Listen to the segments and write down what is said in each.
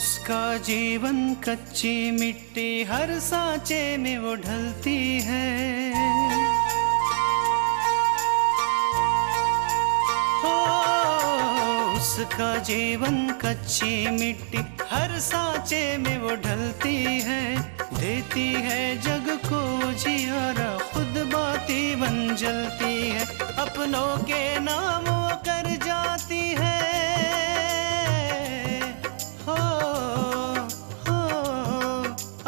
उसका जीवन कच्ची मिट्टी, हर सांचे में वो ढलती है। हो उसका जीवन कच्ची मिट्टी, हर सांचे में वो ढलती है। देती है जग को जियारा, खुद बाती बन जलती है। अपनों के नाम वो कर जाती है।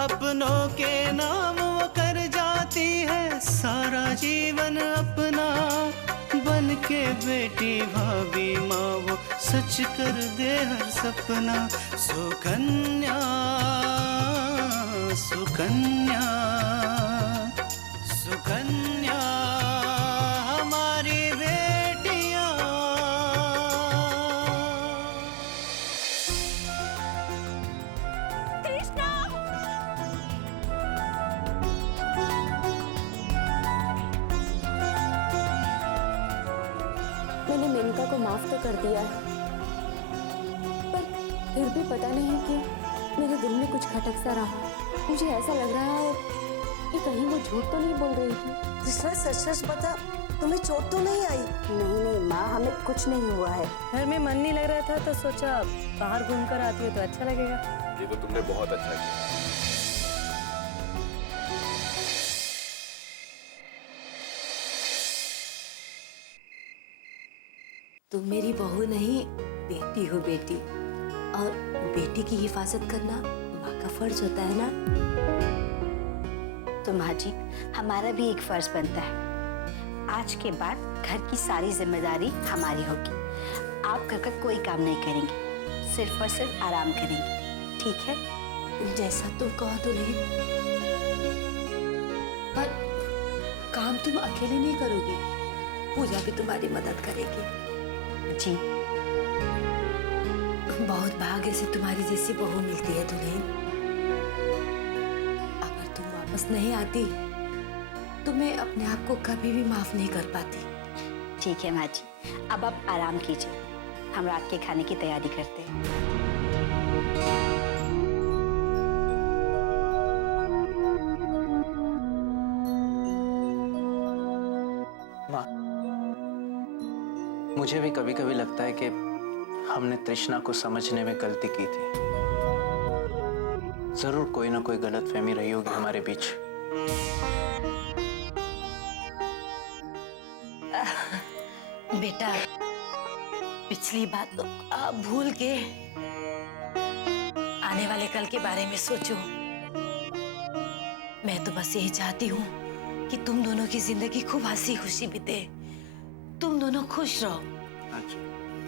अपनों के नाम वो कर जाती है। सारा जीवन अपना बन के बेटी भाभी माँ वो सच कर दे हर सपना। सुकन्या सुकन्या सुकन्या हमारी बेटियाँ। मैंने मेनका को माफ तो कर दिया, पर फिर भी पता नहीं कि मेरे दिल में कुछ खटक सा रहा। मुझे ऐसा लग रहा है कि कहीं वो झूठ तो नहीं बोल रही थी। कृष्णा सच सच बता, तुम्हें चोट तो नहीं आई? नहीं नहीं माँ, हमें कुछ नहीं हुआ है। घर में मन नहीं लग रहा था तो सोचा बाहर घूम कर आती हो तो अच्छा लगेगा। ये तो तुमने बहुत अच्छा किया। तुम मेरी बहू नहीं बेटी हो बेटी, और बेटी की हिफाजत करना माँ का फर्ज होता है ना। तो माँ जी, हमारा भी एक फर्ज बनता है। आज के बाद घर की सारी जिम्मेदारी हमारी होगी। आप घर का कोई काम नहीं करेंगे, सिर्फ और सिर्फ आराम करेंगे, ठीक है? जैसा तुम कहो दुल्हन, पर काम तुम अकेले नहीं करोगी, पूजा भी तुम्हारी मदद करेगी। जी। बहुत भाग्य से तुम्हारी जैसी बहू मिलती है दुल्हन। अगर तुम वापस नहीं आती तो मैं अपने आप को कभी भी माफ नहीं कर पाती। ठीक है माँ जी, अब आप आराम कीजिए, हम रात के खाने की तैयारी करते हैं। माँ, मुझे भी कभी कभी लगता है कि हमने तृष्णा को समझने में गलती की थी। जरूर कोई ना कोई गलतफहमी रही होगी हमारे बीच। बेटा, पिछली बात तो आप भूल के आने वाले कल के बारे में सोचो। मैं तो बस यही चाहती हूँ कि तुम दोनों की जिंदगी खूब हंसी खुशी बीते, तुम दोनों खुश रहो। अच्छा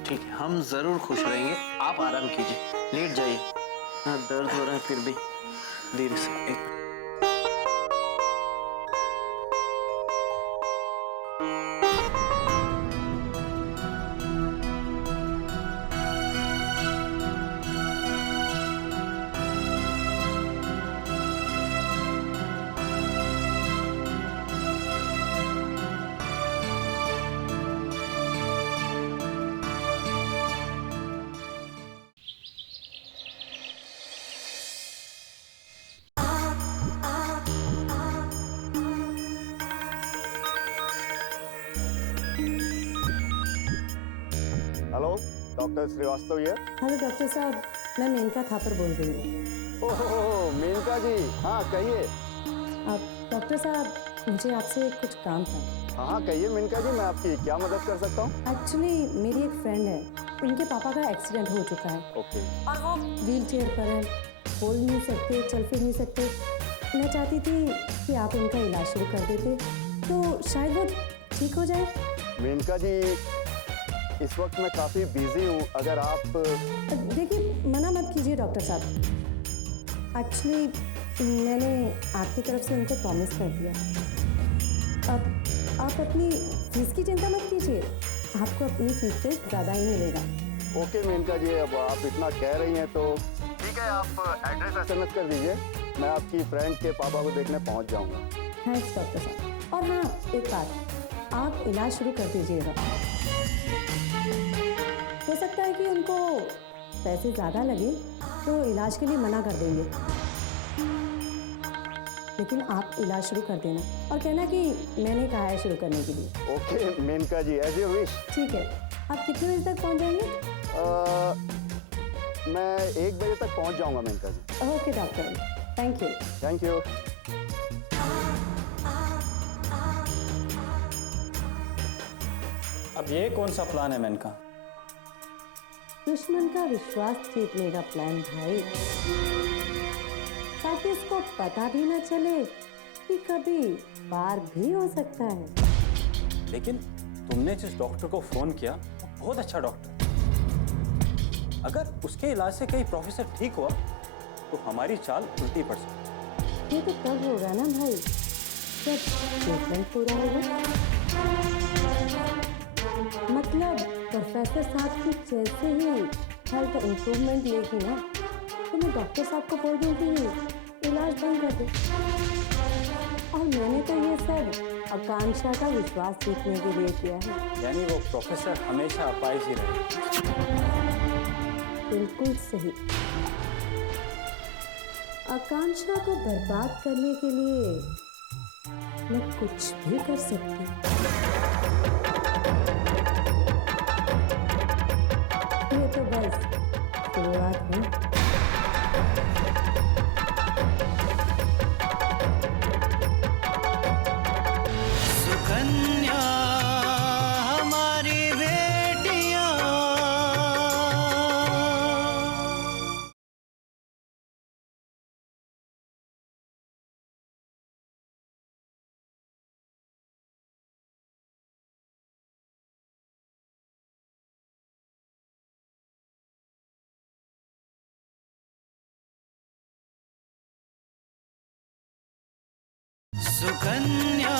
ठीक है, हम जरूर खुश रहेंगे। आप आराम कीजिए, लेट जाइए। हाँ, दर्द हो रहा है फिर भी। धीरे से एक हेलो, डॉक्टर श्रीवास्तव ये। हेलो डॉक्टर साहब, मैं मेनका थापर बोल रही हूँ। ओह मेनका जी, हाँ कहिए। अब डॉक्टर साहब, मुझे आपसे कुछ काम था। हाँ कहिए मेनका जी, मैं आपकी क्या मदद कर सकता हूँ? एक्चुअली मेरी एक फ्रेंड है, उनके पापा का एक्सीडेंट हो चुका है ओके। और वो व्हील चेयर पर है, बोल नहीं सकते, चल फिर नहीं सकते। मैं चाहती थी कि आप उनका इलाज शुरू कर देते तो शायद वो ठीक हो जाए। मेनका जी, इस वक्त मैं काफ़ी बिजी हूँ, अगर आप देखिए, मना मत कीजिए डॉक्टर साहब। एक्चुअली मैंने आपकी तरफ से उनको प्रॉमिस कर दिया। अब आप अपनी फीस की चिंता मत कीजिए, आपको अपनी फीस से ज़्यादा ही मिलेगा। ओके मेनका जी, अब आप इतना कह रही हैं तो ठीक है, आप एड्रेस SMS कर दीजिए, मैं आपकी फ्रेंड के पापा को देखने पहुँच जाऊँगा। थैंक्स डॉक्टर साहब। और हाँ, एक बात, आप इलाज शुरू कर दीजिएगा। हो सकता है कि उनको पैसे ज़्यादा लगे, तो इलाज के लिए मना कर देंगे, लेकिन आप इलाज शुरू कर देना और कहना कि मैंने कहा है शुरू करने के लिए। Okay Menka ji, as you wish. ठीक है, आप कितने बजे तक पहुंच जाएंगे? मैं 1 बजे तक पहुंच जाऊंगा Menka ji. Okay doctor, thank you. Thank you. अब ये कौन सा प्लान है मेनका? दुश्मन का विश्वास जीतने का प्लान भाई, ताकि इसको पता भी ना चले कि कभी पार भी हो सकता है। लेकिन तुमने जिस डॉक्टर को फोन किया वो बहुत अच्छा डॉक्टर, अगर उसके इलाज से कहीं प्रोफेसर ठीक हुआ तो हमारी चाल उल्टी पड़ सकती। ये तो तब होगा ना भाई जब ट्रीटमेंट पूरा होगा। मतलब प्रोफेसर साहब की जैसे ही हेल्थ इम्प्रूवमेंट लेगी ना, तो मैं डॉक्टर साहब को बोल दूंगी इलाज बंद कर दे। और मैंने तो ये सब आकांक्षा का विश्वास जीतने के लिए किया है। यानी वो प्रोफेसर हमेशा अपाहिज ही रहे। बिल्कुल सही। आकांक्षा को बर्बाद करने के लिए मैं कुछ भी कर सकती हूँ। ये तो बस शुरुआत है। सुकन्या हमारी बेटियां, सुकन्या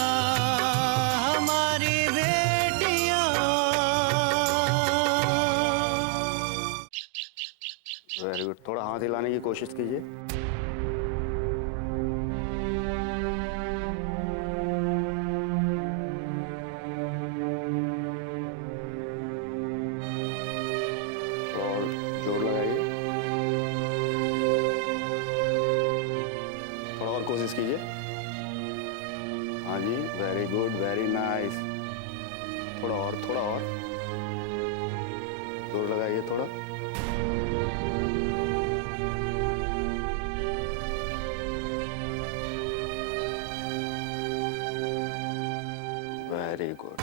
हमारी बेटियां। वेरी गुड, थोड़ा हाथ हिलाने की कोशिश कीजिए। और जोर लगाइए, थोड़ा और कोशिश कीजिए। हाँ जी, वेरी गुड, वेरी नाइस। थोड़ा और, थोड़ा और जोर लगाइए थोड़ा। Very good.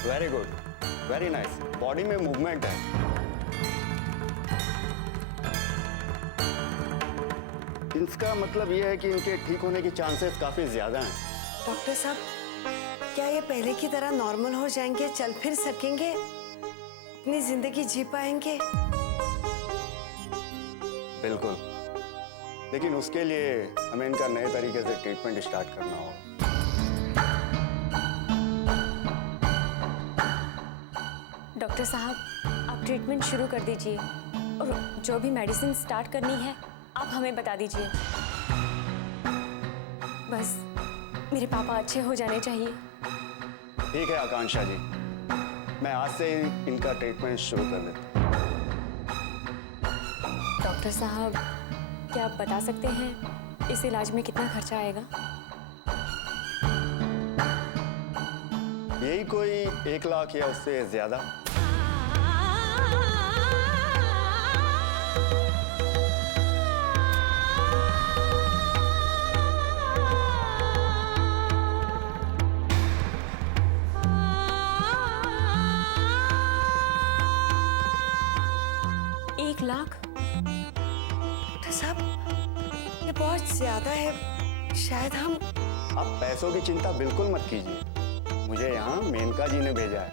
Very good, very nice. Body में मूवमेंट है। इसका मतलब ये है कि इनके ठीक होने की चांसेस काफी ज्यादा हैं। डॉक्टर साहब, क्या ये पहले की तरह नॉर्मल हो जाएंगे, चल फिर सकेंगे, अपनी जिंदगी जी पाएंगे? बिल्कुल, लेकिन उसके लिए हमें इनका नए तरीके से ट्रीटमेंट स्टार्ट करना होगा। डॉक्टर साहब, आप ट्रीटमेंट शुरू कर दीजिए और जो भी मेडिसिन स्टार्ट करनी है आप हमें बता दीजिए। बस मेरे पापा अच्छे हो जाने चाहिए। ठीक है आकांक्षा जी, मैं आज से ही इनका ट्रीटमेंट शुरू कर देता हूँ। डॉक्टर साहब, क्या आप बता सकते हैं इस इलाज में कितना खर्चा आएगा? यही कोई 1 लाख या उससे ज्यादा। डॉक्टर साहब, ये बहुत ज्यादा है, शायद हम। आप पैसों की चिंता बिल्कुल मत कीजिए, मुझे यहाँ मेनका जी ने भेजा है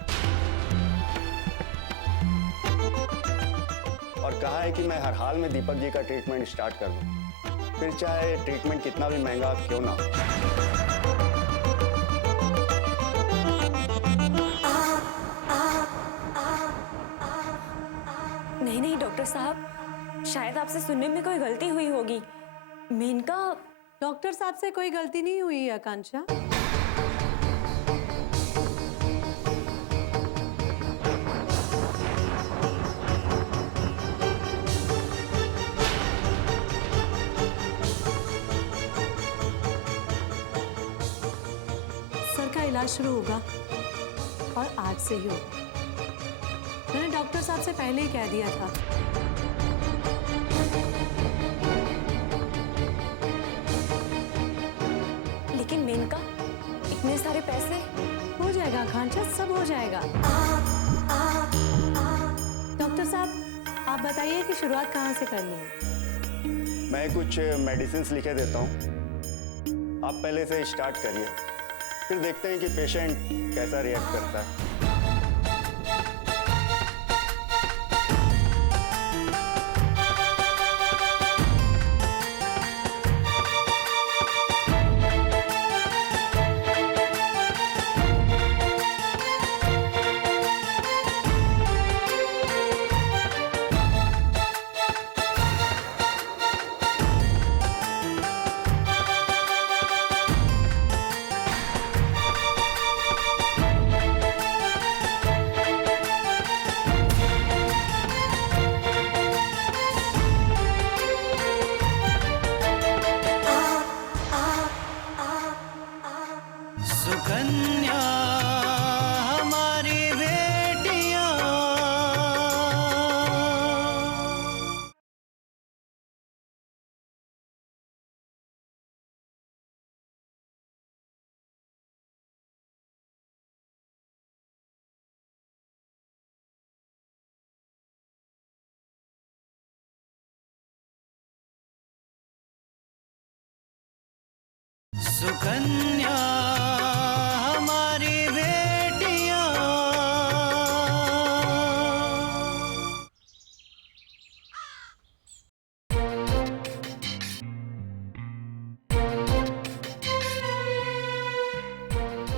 और कहा है कि मैं हर हाल में दीपक जी का ट्रीटमेंट स्टार्ट कर दूं, फिर चाहे ट्रीटमेंट कितना भी महंगा क्यों ना हो। नहीं नहीं डॉक्टर साहब, शायद आपसे सुनने में कोई गलती हुई होगी। मेनका डॉक्टर साहब से कोई गलती नहीं हुई है आकांक्षा। सर का इलाज शुरू होगा और आज से ही होगा। मैंने डॉक्टर साहब से पहले ही कह दिया था। लेकिन मेनका, इतने सारे पैसे। हो जाएगा आकांक्षा, सब हो जाएगा। डॉक्टर साहब, आप बताइए कि शुरुआत कहाँ से करनी है? मैं कुछ मेडिसिन लिखे देता हूँ, आप पहले से स्टार्ट करिए, फिर देखते हैं कि पेशेंट कैसा रिएक्ट करता है। सुकन्या हमारी बेटियां। सुकन्या हमारी बेटियां।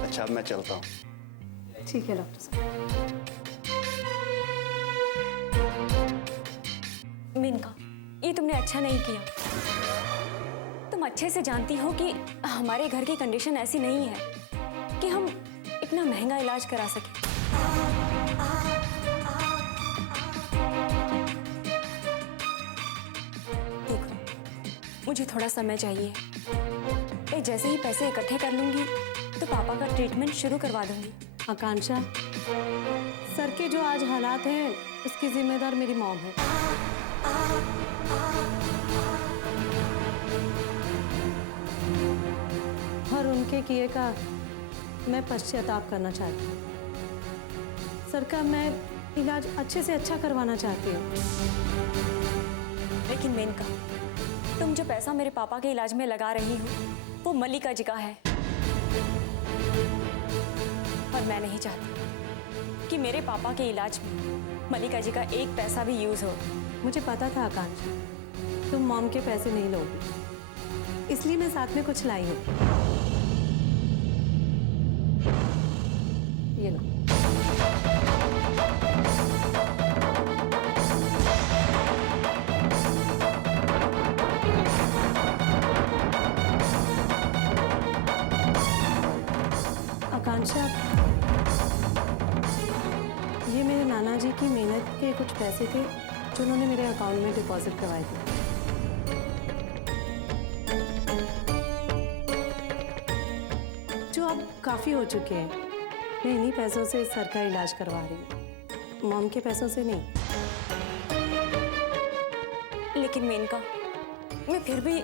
अच्छा, अब मैं चलता हूँ। ठीक है डॉक्टर साहब। मेनका, ये तुमने अच्छा नहीं किया। तुम अच्छे से जानती हो कि हमारे घर की कंडीशन ऐसी नहीं है कि हम इतना महंगा इलाज करा सकें। देखो, मुझे थोड़ा समय चाहिए। मैं जैसे ही पैसे इकट्ठे कर लूंगी तो पापा का ट्रीटमेंट शुरू करवा दूंगी। आकांक्षा, सर के जो आज हालात हैं उसकी जिम्मेदार मेरी मॉम है। और उनके किए का मैं पश्चाताप करना चाहती हूँ। सर का मैं इलाज अच्छे से अच्छा करवाना चाहती हूँ। लेकिन मेनका, तुम जो पैसा मेरे पापा के इलाज में लगा रही हो वो मल्लिका जी का है, और मैं नहीं चाहती कि मेरे पापा के इलाज में मल्लिका जी का एक पैसा भी यूज हो। मुझे पता था आकांक्षा, तुम मॉम के पैसे नहीं लोगी, इसलिए मैं साथ में कुछ लाई हूँ। ये लो। आकांक्षा, ये मेरे नाना जी की मेहनत के कुछ पैसे थे जो उन्होंने मेरे अकाउंट में डिपॉजिट करवाए थे। जो अब काफ़ी हो चुके हैं। मैं इन्हीं पैसों से सर का इलाज करवा रही हूँ, मॉम के पैसों से नहीं। लेकिन मेनका, मैं फिर भी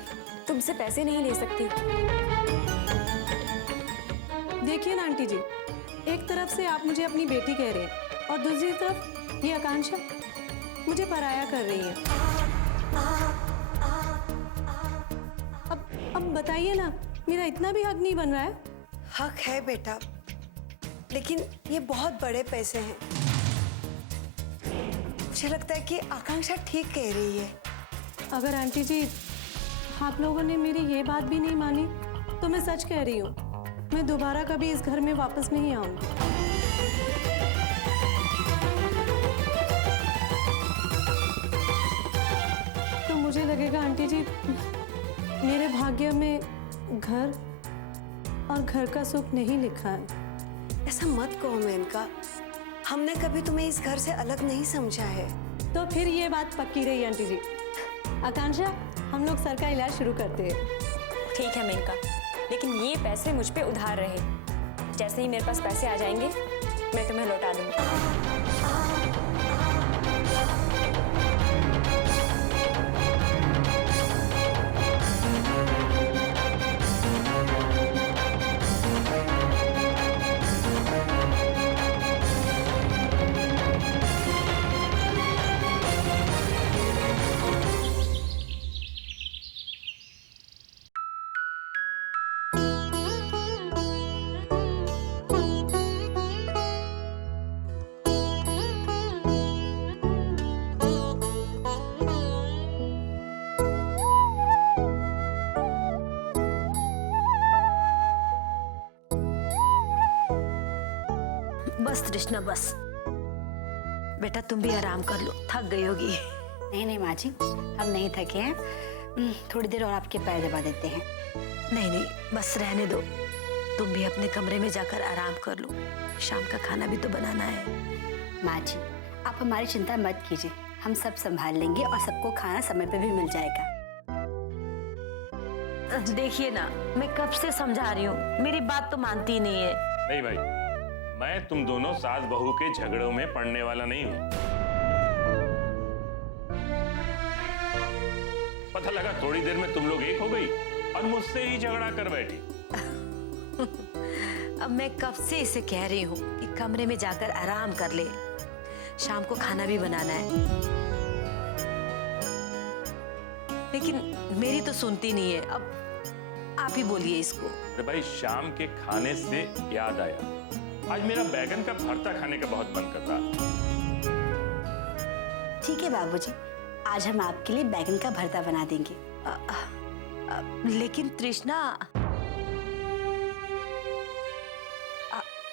तुमसे पैसे नहीं ले सकती। देखिए ना आंटी जी, एक तरफ से आप मुझे अपनी बेटी कह रहे हैं और दूसरी तरफ ये आकांक्षा मुझे पराया कर रही है। अब बताइए ना, मेरा इतना भी हक नहीं बन रहा है? हक है बेटा, लेकिन ये बहुत बड़े पैसे हैं। मुझे लगता है कि आकांक्षा ठीक कह रही है। अगर आंटी जी आप लोगों ने मेरी ये बात भी नहीं मानी तो मैं सच कह रही हूँ, मैं दोबारा कभी इस घर में वापस नहीं आऊंगी। तो मुझे लगेगा आंटी जी मेरे भाग्य भाग्य में घर और घर का सुख नहीं लिखा है। ऐसा मत कहो मेनका, हमने कभी तुम्हें इस घर से अलग नहीं समझा है। तो फिर ये बात पक्की रही आंटी जी। आकांक्षा, हम लोग सर का इलाज शुरू करते हैं। ठीक है मेनका, लेकिन ये पैसे मुझ पे उधार रहे। जैसे ही मेरे पास पैसे आ जाएंगे मैं तुम्हें लौटा दूंगी। बस तृष्णा बस, बेटा तुम भी आराम कर लो, थक गई होगी। नहीं नहीं माँ जी, हम नहीं थके हैं। थोड़ी देर और आपके पैर दबा देते हैं। नहीं नहीं, बस रहने दो, तुम भी अपने कमरे में जाकर आराम कर लो, शाम का खाना भी तो बनाना है। माँ जी, आप हमारी चिंता मत कीजिए, हम सब संभाल लेंगे और सबको खाना समय पे भी मिल जाएगा। देखिए ना, मैं कब से समझा रही हूँ, मेरी बात तो मानती ही नहीं है। नहीं भाई, मैं तुम दोनों सास बहू के झगड़ों में पड़ने वाला नहीं हूं। पता लगा थोड़ी देर में तुम लोग एक हो गई और मुझसे ही झगड़ा कर बैठी। अब मैं कब से इसे कह रही हूँ कि कमरे में जाकर आराम कर ले, शाम को खाना भी बनाना है, लेकिन मेरी तो सुनती नहीं है। अब आप ही बोलिए इसको। अरे भाई, शाम के खाने से याद आया, आज मेरा बैगन का भरता खाने का बहुत मन कर रहा। ठीक है बाबूजी, आज हम आपके लिए बैगन का भरता बना देंगे। लेकिन तृष्णा,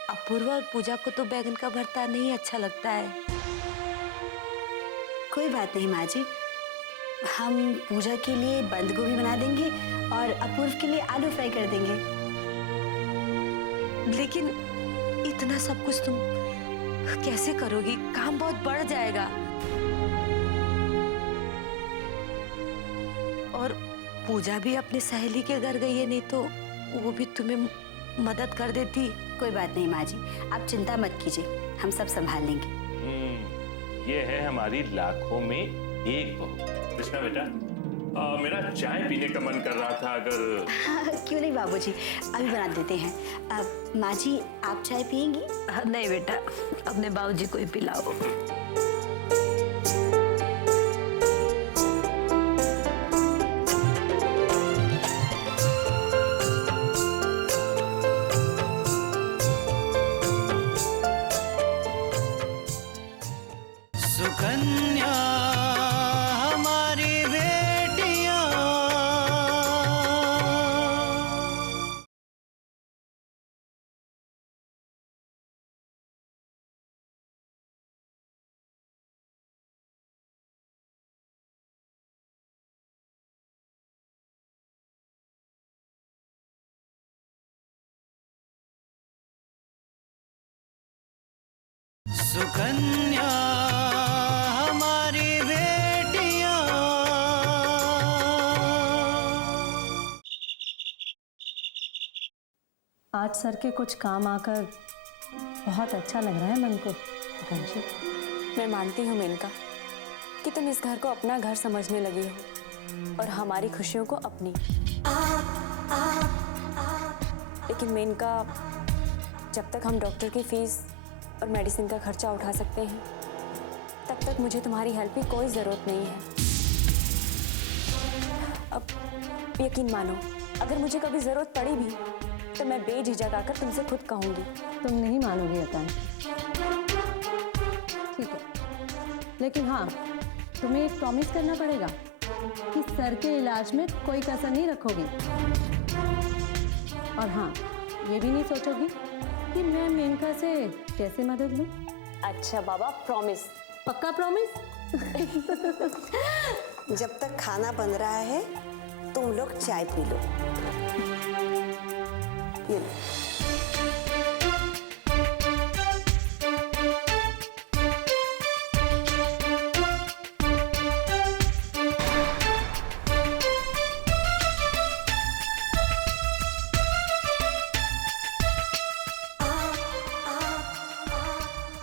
अपूर्वा और पूजा को तो बैगन का भरता नहीं अच्छा लगता है। कोई बात नहीं माँ जी, हम पूजा के लिए बंद गोभी बना देंगे और अपूर्व के लिए आलू फ्राई कर देंगे। लेकिन इतना सब कुछ तुम कैसे करोगी? काम बहुत बढ़ जाएगा। और पूजा भी अपने सहेली के घर गई है, नहीं तो वो भी तुम्हें मदद कर देती। कोई बात नहीं माँ जी, आप चिंता मत कीजिए, हम सब संभाल लेंगे। ये है हमारी लाखों में एक बहू। कृष्णा बेटा, मेरा चाय पीने का मन कर रहा था, अगर क्यों नहीं बाबूजी, अभी बना देते हैं। माँ जी, आप चाय पियेंगी? नहीं बेटा, अपने बाबूजी को ही पिलाओ। सुकन्या हमारी बेटियां, सुकन्या हमारी बेटियां। आज सर के कुछ काम आकर बहुत अच्छा लग रहा है मन को। आकांक्षा, मैं मानती हूँ मेनका कि तुम इस घर को अपना घर समझने लगी हो और हमारी खुशियों को अपनी। लेकिन मेनका, जब तक हम डॉक्टर की फीस और मेडिसिन का खर्चा उठा सकते हैं, तब तक मुझे तुम्हारी हेल्प की कोई ज़रूरत नहीं है। अब यकीन मानो, अगर मुझे कभी ज़रूरत पड़ी भी तो मैं बेझिझक आकर तुमसे खुद कहूँगी। तुम नहीं मानोगी आकांक्षा, ठीक है, लेकिन हाँ, तुम्हें एक प्रॉमिस करना पड़ेगा कि सर के इलाज में कोई कसर नहीं रखोगी। और हाँ, ये भी नहीं सोचोगी कि मैं मेनका से कैसे मदद लूं। अच्छा बाबा, प्रॉमिस? पक्का प्रॉमिस? जब तक खाना बन रहा है तुम लोग चाय पी लो। ये लो।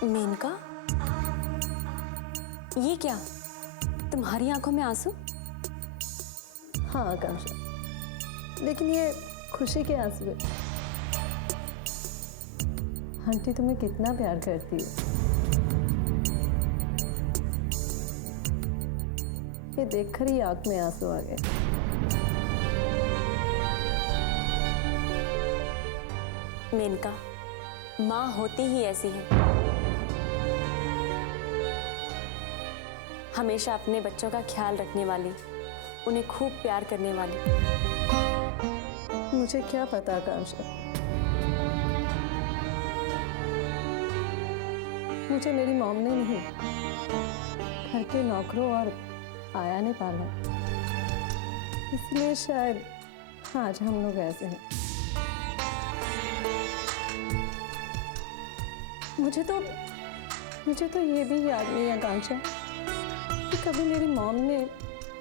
मेनका, ये क्या? तुम्हारी आंखों में आंसू? हाँ आकांक्षा, लेकिन ये खुशी के आंसू है। आंटी तुम्हें कितना प्यार करती है, ये देखकर ही आंख में आंसू आ गए। मेनका, माँ होती ही ऐसी है, हमेशा अपने बच्चों का ख्याल रखने वाली, उन्हें खूब प्यार करने वाली। मुझे क्या पता आकांक्षा, मुझे मेरी मॉम ने नहीं, घर के नौकरों और आया ने पाला, इसलिए शायद आज हम लोग ऐसे हैं। मुझे तो ये भी याद नहीं आकांक्षा कि कभी मेरी मॉम ने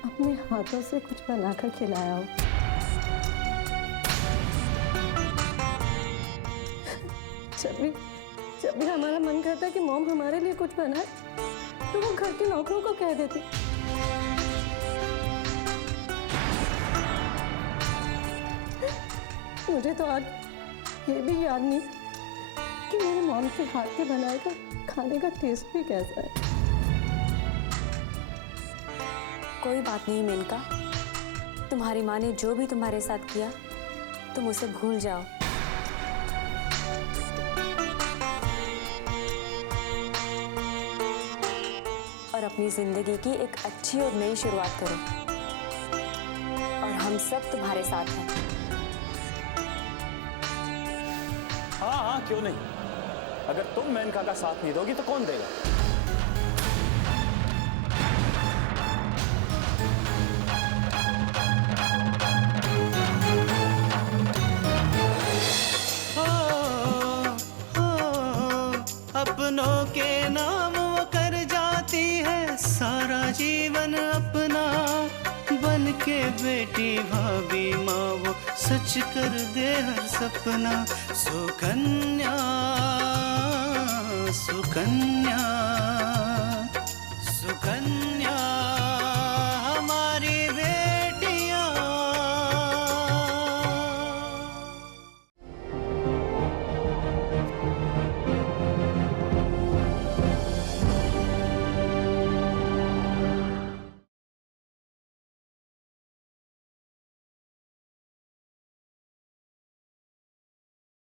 अपने हाथों से कुछ बनाकर खिलाया हो। जब भी हमारा मन करता कि मॉम हमारे लिए कुछ बनाए तो वो घर के नौकरों को कह देती। मुझे तो आज ये भी याद नहीं कि मेरे मॉम के हाथ के बनाए का खाने का टेस्ट भी कैसा है। कोई बात नहीं मेनका, तुम्हारी माँ ने जो भी तुम्हारे साथ किया तुम उसे भूल जाओ। और अपनी जिंदगी की एक अच्छी और नई शुरुआत करो, और हम सब तुम्हारे साथ हैं। हाँ, क्यों नहीं। अगर तुम मेनका का साथ नहीं दोगी तो कौन देगा? अपनों के नाम वो कर जाती है सारा जीवन अपना, बन के बेटी भाभी माँ वो सच कर दे हर सपना। सुकन्या सुकन्या